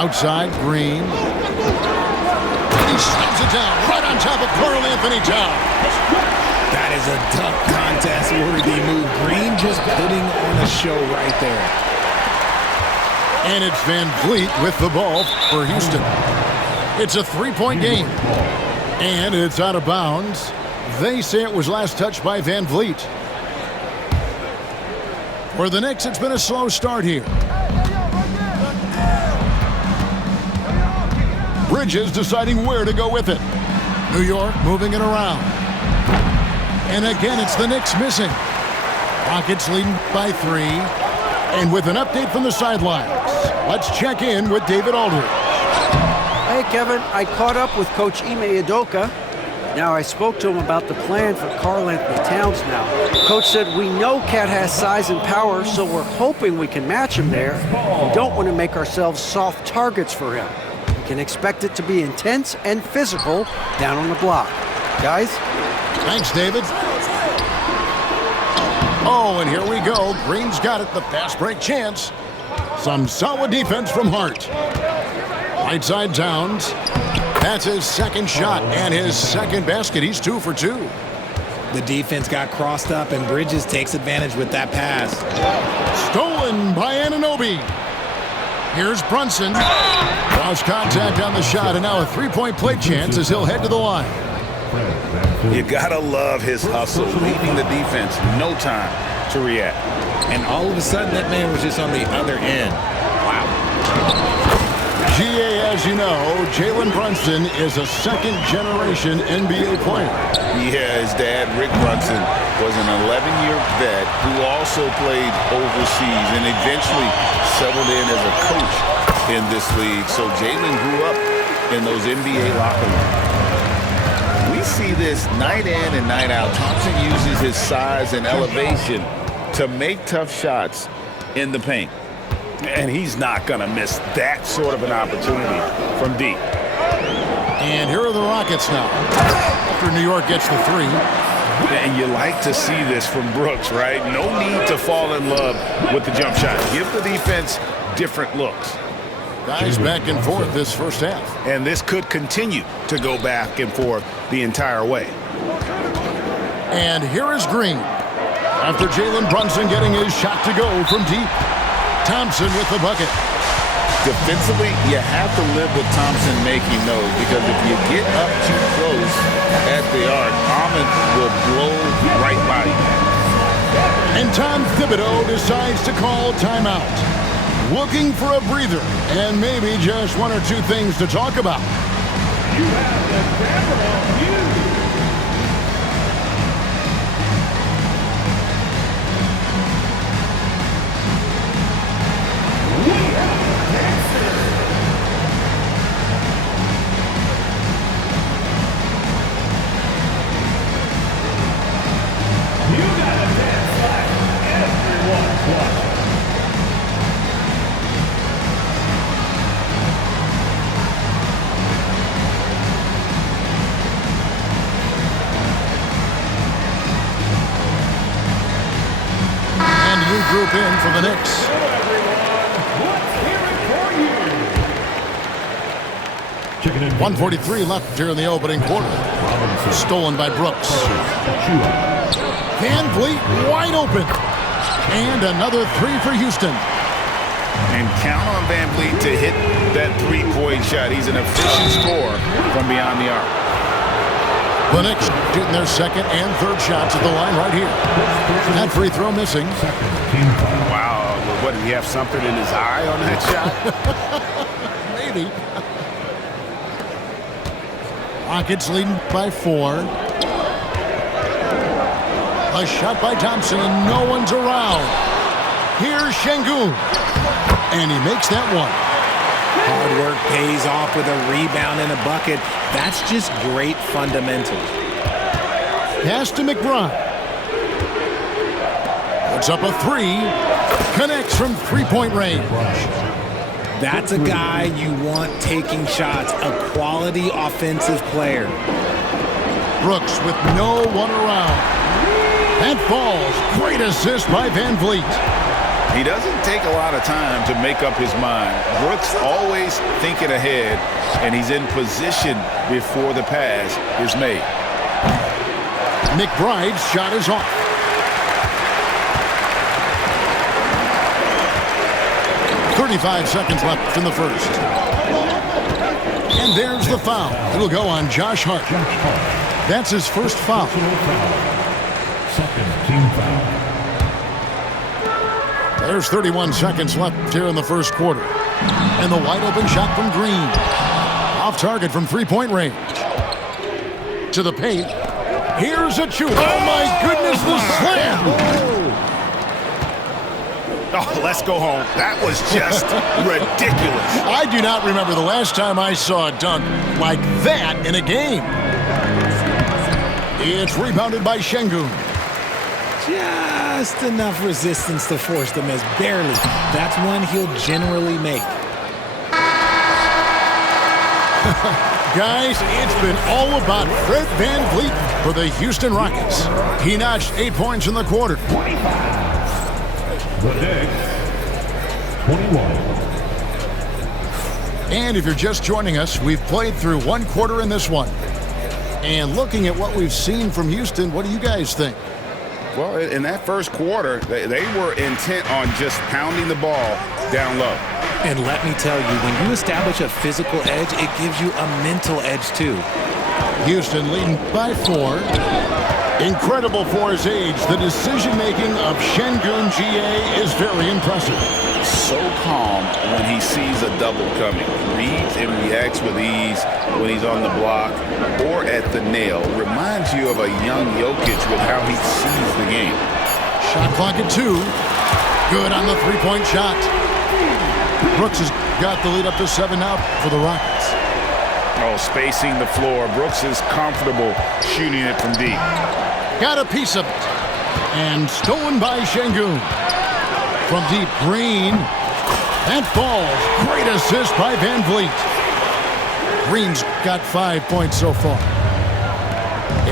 Outside, Green. And he slams it down right on top of Karl Anthony Towns. That is a dunk contest-worthy move. Green just putting on a show right there. And it's Van Vliet with the ball for Houston. It's a three-point game. And it's out of bounds. They say it was last touched by Van Vliet. For the Knicks, it's been a slow start here. Bridges deciding where to go with it. New York moving it around. And again, it's the Knicks missing. Rockets leading by 3. And with an update from the sidelines, let's check in with David Aldridge. Hey, Kevin, I caught up with Coach Ime Udoka. Now, I spoke to him about the plan for Karl Anthony Towns now. Coach said, we know Cat has size and power, so we're hoping we can match him there. We don't want to make ourselves soft targets for him. We can expect it to be intense and physical down on the block. Guys? Thanks, David. Oh, and here we go. Green's got it, the fast break chance. Some solid defense from Hart. Right side Towns. That's his second shot and his second basket. He's 2 for 2. The defense got crossed up, and Bridges takes advantage with that pass. Stolen by Anunoby. Here's Brunson. Lost contact on the shot, and now a three-point play chance as he'll head to the line. You gotta love his hustle, leaving the defense no time to react. And all of a sudden, that man was just on the other end. Wow. GA, as you know, Jalen Brunson is a second-generation NBA player. Yeah, his dad, Rick Brunson, was an 11-year vet who also played overseas and eventually settled in as a coach in this league. So Jalen grew up in those NBA locker rooms. We see this night in and night out. Thompson uses his size and elevation to make tough shots in the paint. And he's not going to miss that sort of an opportunity from deep. And here are the Rockets now. After New York gets the 3. And you like to see this from Brooks, right? No need to fall in love with the jump shot. Give the defense different looks. Guys back and forth this first half. And this could continue to go back and forth the entire way. And here is Green. After Jalen Brunson getting his shot to go from deep. Thompson with the bucket. Defensively, you have to live with Thompson making those, because if you get up too close at the arc, Ahmed will blow right by you. And Tom Thibodeau decides to call timeout. Looking for a breather and maybe just one or two things to talk about. You have the camera on you. Group in for the Knicks. 1:43 left here in the opening quarter. Stolen by Brooks. Van Vliet wide open. And another 3 for Houston. And count on Van Vliet to hit that three-point shot. He's an efficient scorer from beyond the arc. The Knicks shooting their second and third shots at the line right here. That free throw missing. Wow, what, did he have something in his eye on that shot? Maybe. Rockets leading by 4. A shot by Thompson and no one's around. Here's Şengün. And he makes that one. Hard work pays off with a rebound and a bucket. That's just great fundamentals. Pass to McBride. Puts up a 3. Connects from three-point range. That's a guy you want taking shots, a quality offensive player. Brooks with no one around. That falls. Great assist by Van Vliet. He doesn't take a lot of time to make up his mind. Brooks always thinking ahead, and he's in position before the pass is made. McBride's shot is off. .35 seconds left in the first. And there's the foul. It'll go on Josh Hart. That's his first foul. Second team foul. There's 31 seconds left here in the first quarter. And the wide open shot from Green. Off target from three-point range. To the paint. Here's a shoot. Oh my goodness, the slam! Oh, let's go home. That was just ridiculous. I do not remember the last time I saw a dunk like that in a game. It's rebounded by Şengün. Just enough resistance to force the miss. Barely. That's one he'll generally make. Guys, it's been all about Fred VanVleet for the Houston Rockets. He notched 8 points in the quarter. 25. The Knicks, 21. And if you're just joining us, we've played through one quarter in this one. And looking at what we've seen from Houston, what do you guys think? Well, in that first quarter, they were intent on just pounding the ball down low. And let me tell you, when you establish a physical edge, it gives you a mental edge too. Houston leading by 4. Incredible for his age. The decision-making of Şengün GA is very impressive. So calm when he sees a double coming. Reads and reacts with ease when he's on the block or at the nail. Reminds you of a young Jokic with how he sees the game. Shot clock at 2. Good on the three-point shot. Brooks has got the lead up to 7 now for the Rockets. Oh, spacing the floor. Brooks is comfortable shooting it from deep. Got a piece of it. And stolen by Şengün. From deep, Green. That falls. Great assist by VanVleet. Green's got 5 points so far.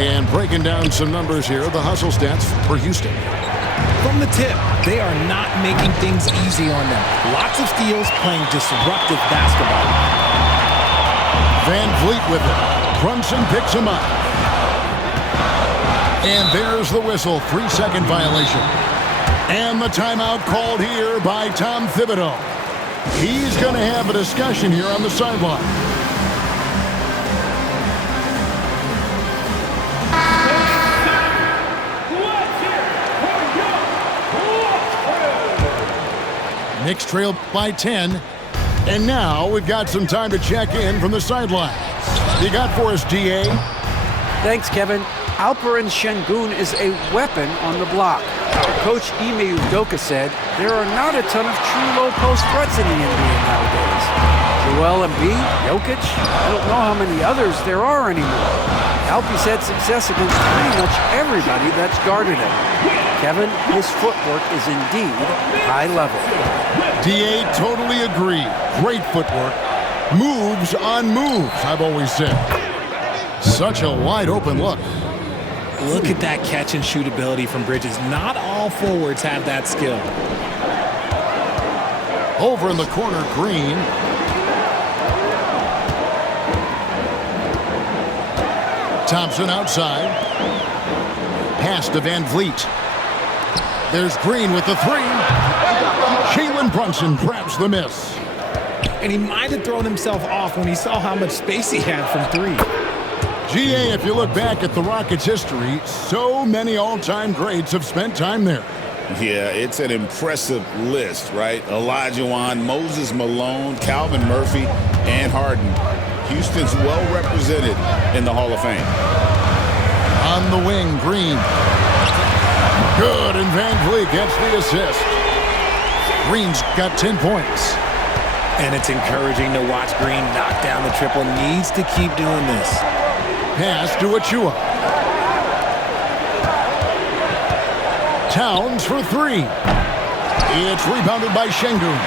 And breaking down some numbers here, the hustle stats for Houston. From the tip, they are not making things easy on them. Lots of steals, playing disruptive basketball. VanVleet with it. Brunson picks him up. And there's the whistle. 3-second violation. And the timeout called here by Tom Thibodeau. He's going to have a discussion here on the sideline. Knicks trail by 10. And now we've got some time to check in from the sideline. You got for us, DA? Thanks, Kevin. Alperen Şengün is a weapon on the block. Coach Ime Udoka said there are not a ton of true low-post threats in the NBA nowadays. Joel Embiid, Jokic, I don't know how many others there are anymore. Alpie's had success against pretty much everybody that's guarded him. Kevin, his footwork is indeed high level. DA, totally agree. Great footwork. Moves on moves, I've always said. Such a wide open look. Look at that catch and shoot ability from Bridges. Not all forwards have that skill. Over in the corner, Green. Thompson outside. Pass to VanVleet. There's Green with the 3. Jalen Brunson grabs the miss. And he might have thrown himself off when he saw how much space he had from 3. GA, if you look back at the Rockets' history, so many all-time greats have spent time there. Yeah, it's an impressive list, right? Olajuwon, Moses Malone, Calvin Murphy, and Harden. Houston's well represented in the Hall of Fame. On the wing, Green. Good, and VanVleet gets the assist. Green's got 10 points. And it's encouraging to watch Green knock down the triple. Needs to keep doing this. Pass to Achua. Towns for 3. It's rebounded by Şengün.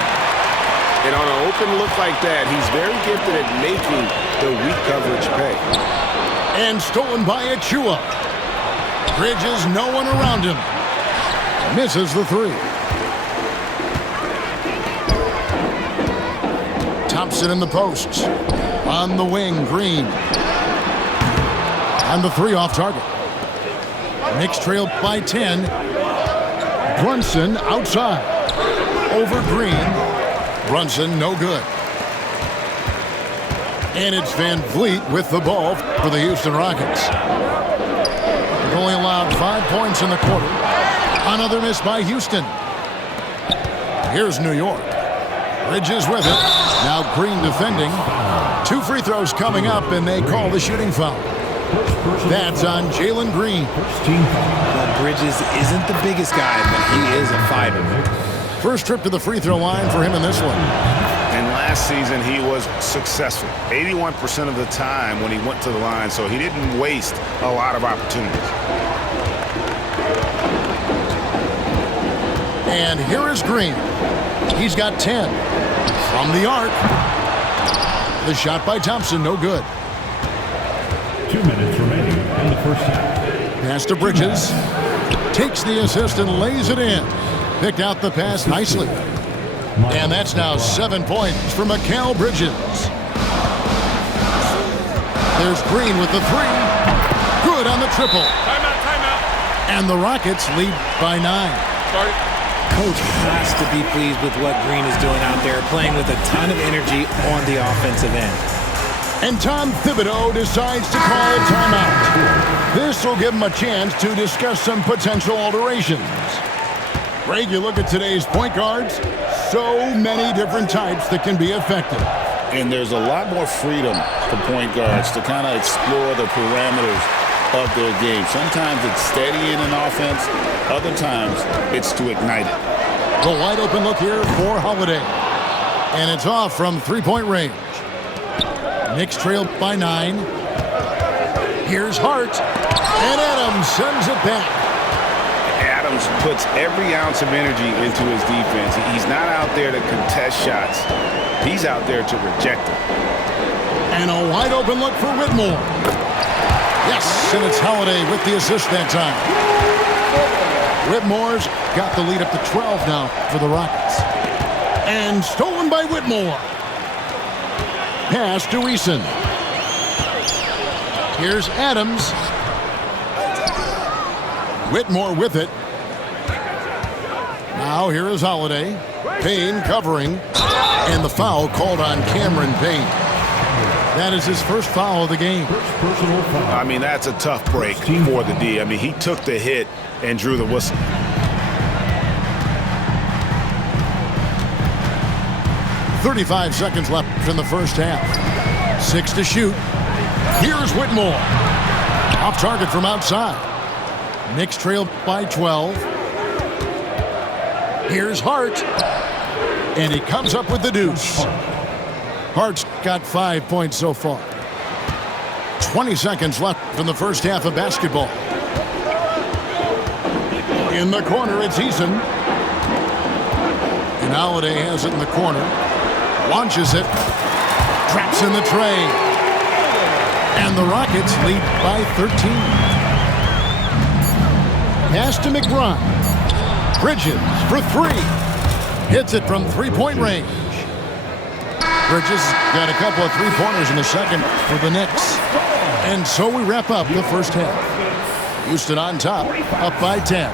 And on an open look like that, he's very gifted at making the weak coverage pay. And stolen by Achua. Bridges, no one around him. Misses the 3. Thompson in the posts. On the wing, Green. And the 3 off target. Knicks trail by 10. Brunson outside. Over Green. Brunson no good. And it's Van Vliet with the ball for the Houston Rockets. They've only allowed 5 points in the quarter. Another miss by Houston. Here's New York. Bridges with it. Now Green defending. 2 free throws coming up, and they call the shooting foul. That's on Jalen Green. Well, Bridges isn't the biggest guy, but he is a fighter. First trip to the free throw line for him in this one. And last season, he was successful 81% of the time when he went to the line, so he didn't waste a lot of opportunities. And here is Green. He's got 10. From the arc. The shot by Thompson, no good. 2 minutes remaining in the first half. Pass to Bridges. Takes the assist and lays it in. Picked out the pass nicely. And that's now 7 points for Mikal Bridges. There's Green with the 3. Good on the triple. Timeout. And the Rockets lead by 9. Coach has to be pleased with what Green is doing out there, playing with a ton of energy on the offensive end. And Tom Thibodeau decides to call a timeout. This will give him a chance to discuss some potential alterations. Greg, you look at today's point guards, so many different types that can be effective. And there's a lot more freedom for point guards to kind of explore the parameters of their game. Sometimes it's steadying an offense. Other times it's to ignite it. The wide open look here for Holiday. And it's off from three-point range. Knicks trail by 9. Here's Hart. And Adams sends it back. Adams puts every ounce of energy into his defense. He's not out there to contest shots. He's out there to reject them. And a wide open look for Whitmore. Yes, and it's Holiday with the assist that time. Whitmore's got the lead up to 12 now for the Rockets. And stolen by Whitmore. Pass to Eason. Here's Adams. Whitmore with it. Now here is Holiday. Payne covering. And the foul called on Cameron Payne. That is his first foul of the game. I mean, that's a tough break for the D. I mean, he took the hit and drew the whistle. .35 seconds left in the first half. 6 to shoot. Here's Whitmore. Off target from outside. Knicks trail by 12. Here's Hart. And he comes up with the deuce. Hart's got 5 points so far. 20 seconds left in the first half of basketball. In the corner, it's Eason. And Holiday has it in the corner. Launches it. Traps in the tray. And the Rockets lead by 13. Pass to McBride. Bridges for 3. Hits it from three-point range. Bridges got a couple of three-pointers in the second for the Knicks. And so we wrap up the first half. Houston on top, up by 10.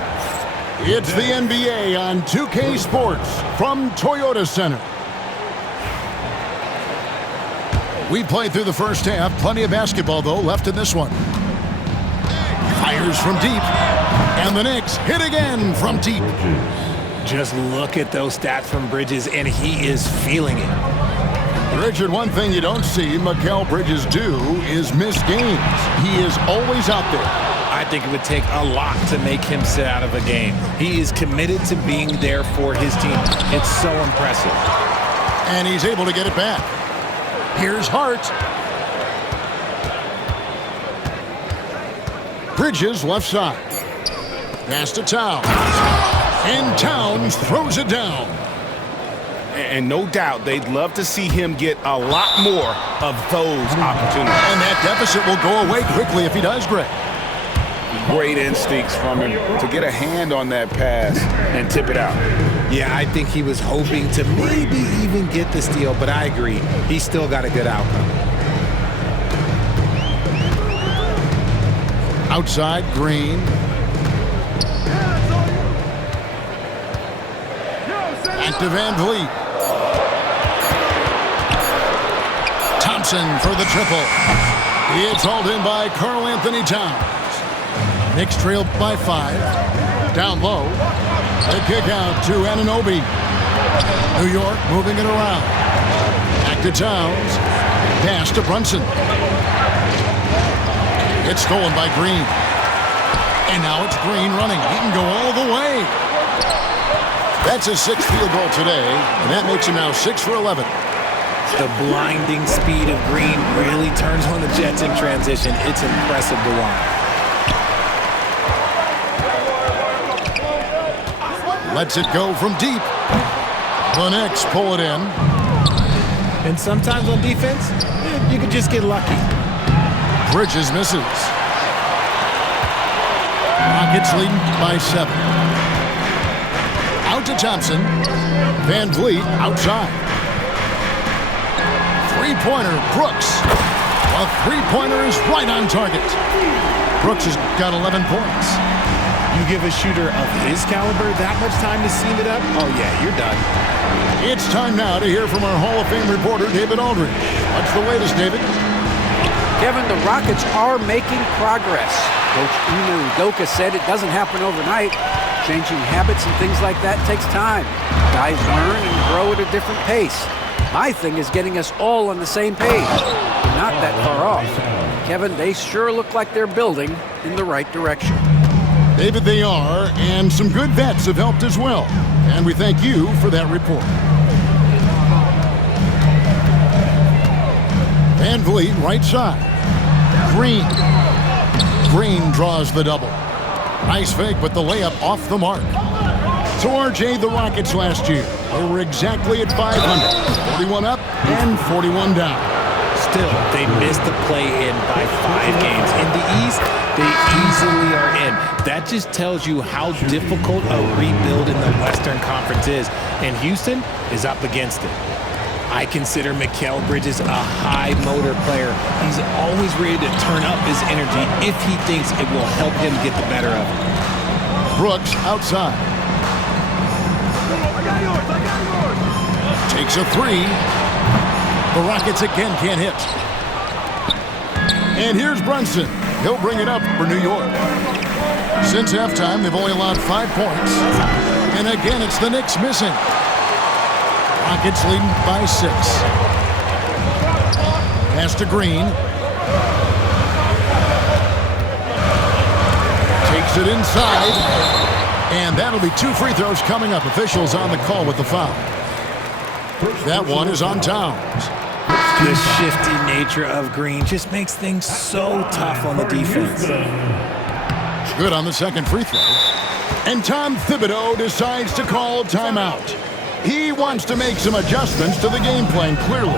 It's the NBA on 2K Sports from Toyota Center. We played through the first half. Plenty of basketball, though, left in this one. Fires from deep. And the Knicks hit again from deep. Just look at those stats from Bridges, and he is feeling it. Richard, one thing you don't see Mikal Bridges do is miss games. He is always out there. I think it would take a lot to make him sit out of a game. He is committed to being there for his team. It's so impressive. And he's able to get it back. Here's Hart. Bridges left side. Pass to Towns. And Towns throws it down. And no doubt they'd love to see him get a lot more of those opportunities. And that deficit will go away quickly if he does, Greg. Great instincts from him to get a hand on that pass and tip it out. Yeah, I think he was hoping to maybe even get the steal, but I agree. He still got a good outcome. Outside, Green. Back to Van Vliet. Thompson for the triple. It's hauled in by Karl Anthony Towns. Knicks trail by 5. Down low. The kick out to Anunoby. New York moving it around. Back to Towns. Pass to Brunson. It's stolen by Green. And now it's Green running. He can go all the way. That's his 6th field goal today, and that makes him now 6 for 11. The blinding speed of Green really turns on the Jets in transition. It's impressive to watch. Lets it go from deep. The Knicks pull it in. And sometimes on defense, you could just get lucky. Bridges misses. Rockets leading by 7. Out to Thompson. Van Vliet outside. Three-pointer, Brooks. A three-pointer is right on target. Brooks has got 11 points. You give a shooter of his caliber that much time to seam it up, oh yeah, you're done. It's time now to hear from our Hall of Fame reporter, David Aldridge. What's the latest, David? Kevin, the Rockets are making progress. Coach Ime Udoka said it doesn't happen overnight. Changing habits and things like that takes time. Guys learn and grow at a different pace. My thing is getting us all on the same page. We're not that far off. Kevin, they sure look like they're building in the right direction. David, they are, and some good vets have helped as well. And we thank you for that report. Van Vliet, right side. Green. Green draws the double. Nice fake, but the layup off the mark. So RJ, the Rockets last year, they were exactly at 500. 41 up and 41 down. Still, they missed the play-in by 5 games. In the East, they easily are in. That just tells you how difficult a rebuild in the Western Conference is. And Houston is up against it. I consider Mikal Bridges a high-motor player. He's always ready to turn up his energy if he thinks it will help him get the better of it. Brooks outside. Takes a 3. The Rockets again can't hit. And here's Brunson. He'll bring it up for New York. Since halftime, they've only allowed 5 points. And again, it's the Knicks missing. Rockets leading by 6. Pass to Green. Takes it inside. And that'll be 2 free throws coming up. Officials on the call with the foul. That one is on Towns. The shifty nature of Green just makes things so tough on the defense. Good on the second free throw. And Tom Thibodeau decides to call timeout. He wants to make some adjustments to the game plan, clearly.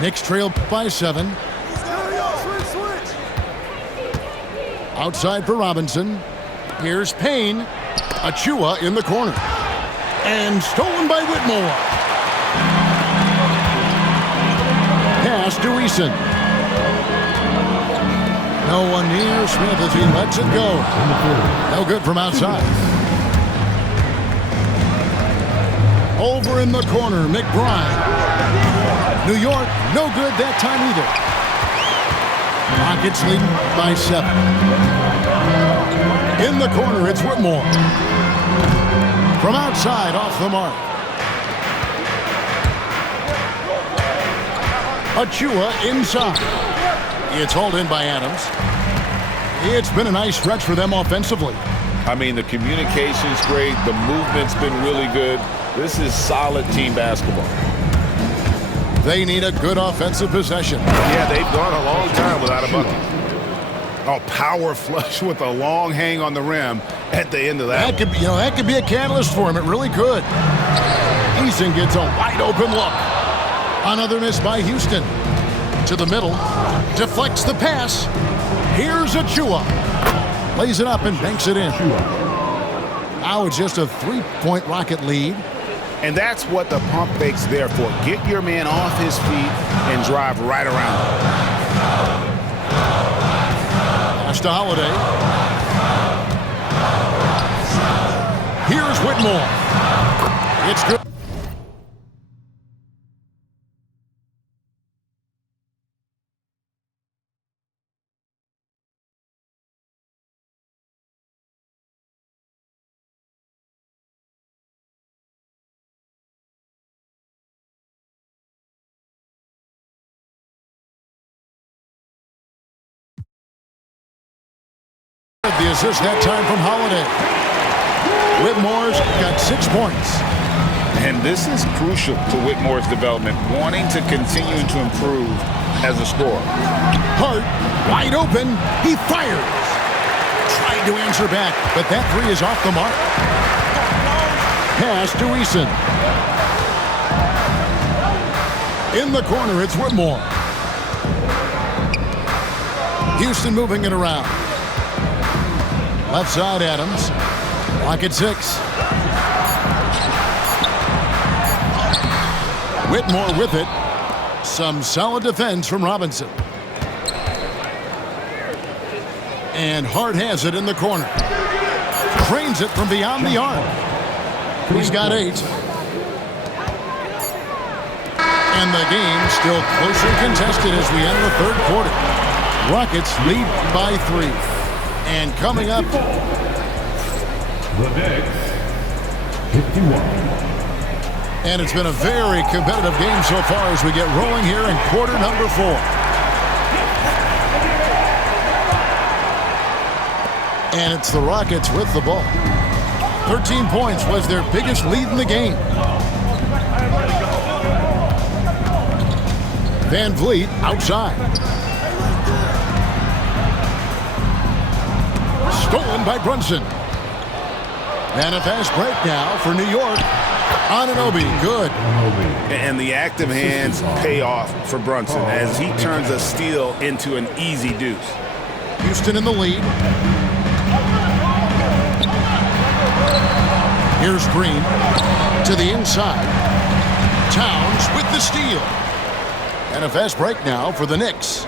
Knicks trail by 7. Outside for Robinson. Here's Payne. Achua in the corner. And stolen by Whitmore. Pass to Eason. No one near Smith as he lets it go. No good from outside. Over in the corner, McBride. New York, no good that time either. Rockets leading by 7. In the corner, it's Whitmore. From outside, off the mark. Achua inside. It's hauled in by Adams. It's been a nice stretch for them offensively. I mean, the communication's great. The movement's been really good. This is solid team basketball. They need a good offensive possession. Yeah, they've gone a long time without a bucket. Oh, power flush with a long hang on the rim at the end of that. That could be a catalyst for him. It really could. Eason gets a wide open look. Another miss by Houston. To the middle. Deflects the pass. Here's Achua. Lays it up and banks it in. Now it's just a 3-point Rocket lead. And that's what the pump fake's there for. Get your man off his feet and drive right around him. Pass to Holiday. Here's Whitmore. It's good. The assist that time from Holiday. Whitmore's got 6 points. And this is crucial to Whitmore's development, wanting to continue to improve as a scorer. Hart, wide open, he fires. Tried to answer back, but that three is off the mark. Pass to Eason. In the corner, it's Whitmore. Houston moving it around. Left side, Adams. Lock at 6. Whitmore with it. Some solid defense from Robinson. And Hart has it in the corner. Cranes it from beyond the arc. He's got 8. And the game still closely contested as we enter the third quarter. Rockets lead by 3. And coming up, The Knicks, 51. and it's been a very competitive game so far as we get rolling here in quarter number 4. And it's the Rockets with the ball. 13 points was their biggest lead in the game. Van Vliet outside. Stolen by Brunson. And a fast break now for New York. Anunoby, good. And the active hands pay off for Brunson as he turns a steal into an easy deuce. Houston in the lead. Here's Green to the inside. Towns with the steal. And a fast break now for the Knicks.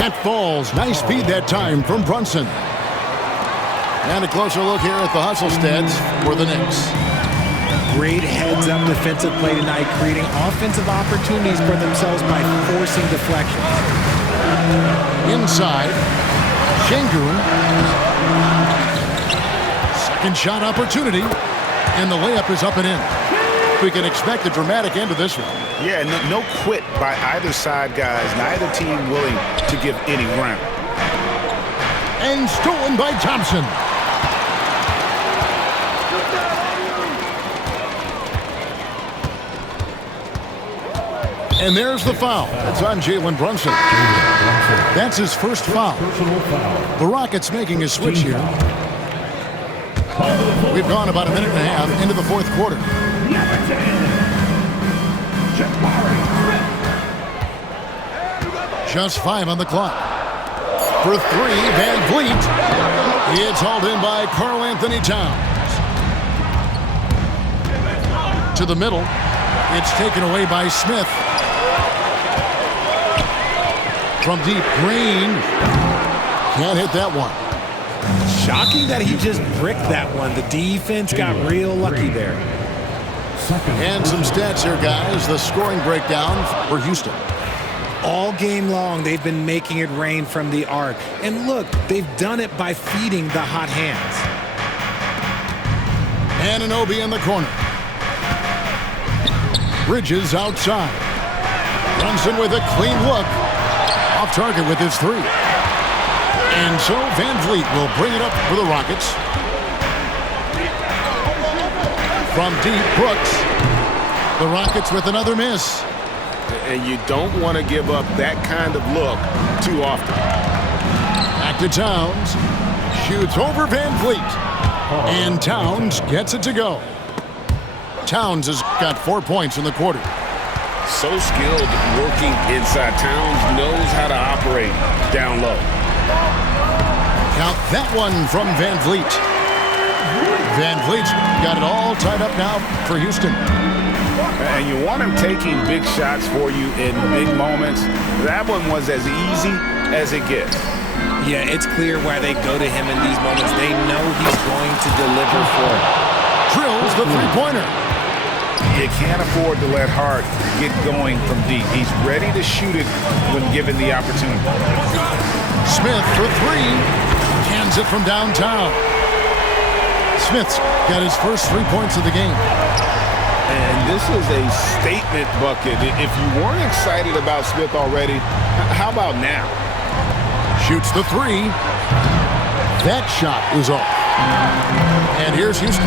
That falls. Nice speed that time from Brunson. And a closer look here at the hustle stats for the Knicks. Great heads-up defensive play tonight, creating offensive opportunities for themselves by forcing deflections. Inside, Şengün. Second shot opportunity, and the layup is up and in. We can expect a dramatic end to this one. Yeah, no quit by either side, guys. Neither team willing to give any ground. And stolen by Thompson. And there's the foul. It's on Jalen Brunson. That's his first foul. The Rockets making a switch here. We've gone about a minute and a half into the fourth quarter. Just 5 on the clock. For 3, Van Vliet. It's hauled in by Karl Anthony Towns. To the middle. It's taken away by Smith. From deep, Green. Can't hit that one. Shocking that he just bricked that one. The defense got real lucky there. And some stats here, guys. The scoring breakdown for Houston. All game long, they've been making it rain from the arc. And look, they've done it by feeding the hot hands. Anunoby in the corner. Bridges outside. Brunson with a clean look. Off target with his 3. And so Van Vliet will bring it up for the Rockets. From deep, Brooks. The Rockets with another miss. And you don't want to give up that kind of look too often. Back to Towns. Shoots over Van Vliet. And Towns gets it to go. Towns has got 4 points in the quarter. So skilled working inside. Towns knows how to operate down low. Count that one from Van Vliet. Van Vliet's got it all tied up now for Houston. And you want him taking big shots for you in big moments. That one was as easy as it gets. Yeah, it's clear why they go to him in these moments. They know he's going to deliver for it. Drills the three-pointer. You can't afford to let Hart get going from deep. He's ready to shoot it when given the opportunity. Smith for three. Hands it from downtown. Smith's got his first 3 points of the game. And this is a statement bucket. If you weren't excited about Smith already, how about now? Shoots the three. That shot is off. And here's Houston.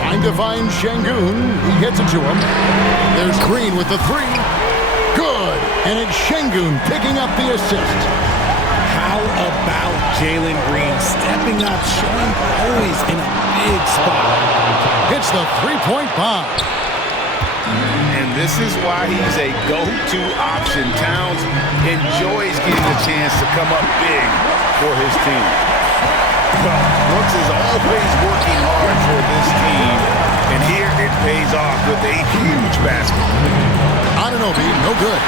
Trying to find Şengün. He gets it to him. There's Green with the three. Good. And it's Şengün picking up the assist. How about Jalen Green stepping up, showing poise in a big spot? Hits the three-point bomb. And this is why he's a go-to option. Towns enjoys getting a chance to come up big for his team. Brooks is always working hard for this team, and here it pays off with a huge basket. Anunoby, no good.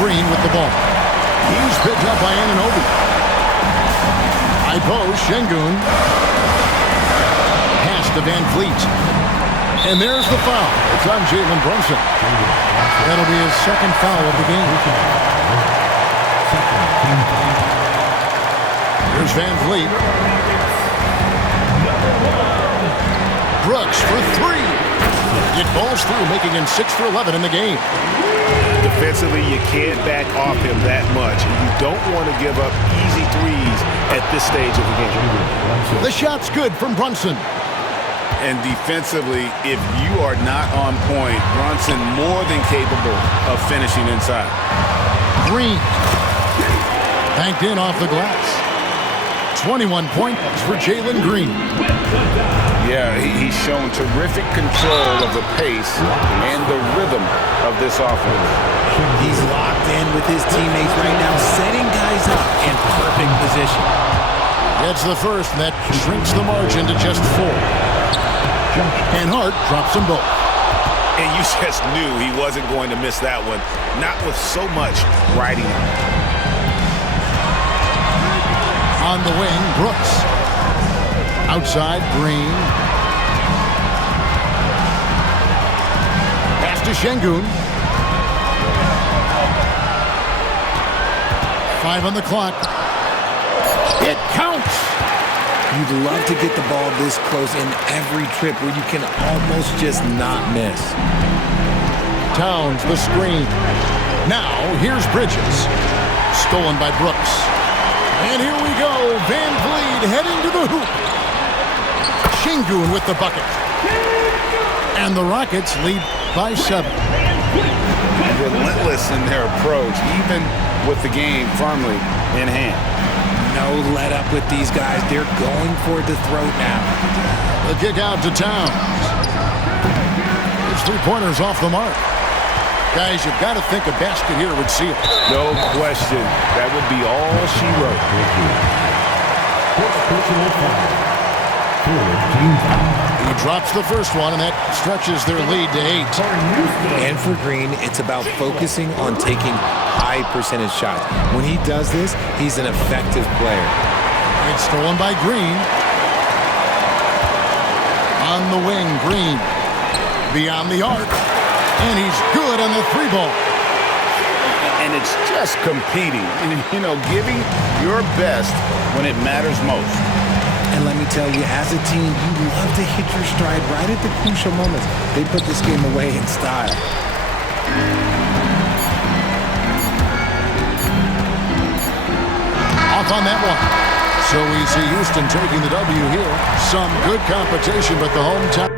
Green with the ball. He's picked up by Anunoby. I pose Şengün. Pass to Van Vliet. And there's the foul. It's on Jalen Brunson. That'll be his second foul of the game. Here's Van Vliet. Brooks for three. It falls through, making him 6 for 11 in the game. Defensively, you can't back off him that much. You don't want to give up easy threes at this stage of the game. The shot's good from Brunson. And defensively, if you are not on point, Brunson more than capable of finishing inside. Green. Banked in off the glass. 21 points for Jalen Green. Yeah, he's shown terrific control of the pace and the rhythm of this offense. He's locked in with his teammates right now, setting guys up in perfect position. Gets the first, and that shrinks the margin to just 4. And Hart drops them both. And you just knew he wasn't going to miss that one, not with so much riding on it. On the wing, Brooks. Outside, Green. Pass to Şengün. 5 on the clock. It counts. You'd love to get the ball this close in every trip where you can almost just not miss. Towns, the screen. Now, here's Bridges. Stolen by Brooks. And here we go. Van Vliet heading to the hoop. Şengün with the bucket. And the Rockets lead by 7. Relentless in their approach, even with the game firmly in hand. No let up with these guys. They're going for the throat now. The kick out to Towns. His three-pointer's off the mark. Guys, you've got to think a basket here would seal it. No question. That would be all she wrote. He drops the first one, and that stretches their lead to 8. And for Green, it's about focusing on taking high percentage shots. When he does this, he's an effective player. It's stolen by Green. On the wing, Green. Beyond the arc. And he's good on the 3-ball. And it's just competing. You know, giving your best when it matters most. And let me tell you, as a team, you love to hit your stride right at the crucial moments. They put this game away in style. Off on that one. So we see Houston taking the W here. Some good competition, but the hometown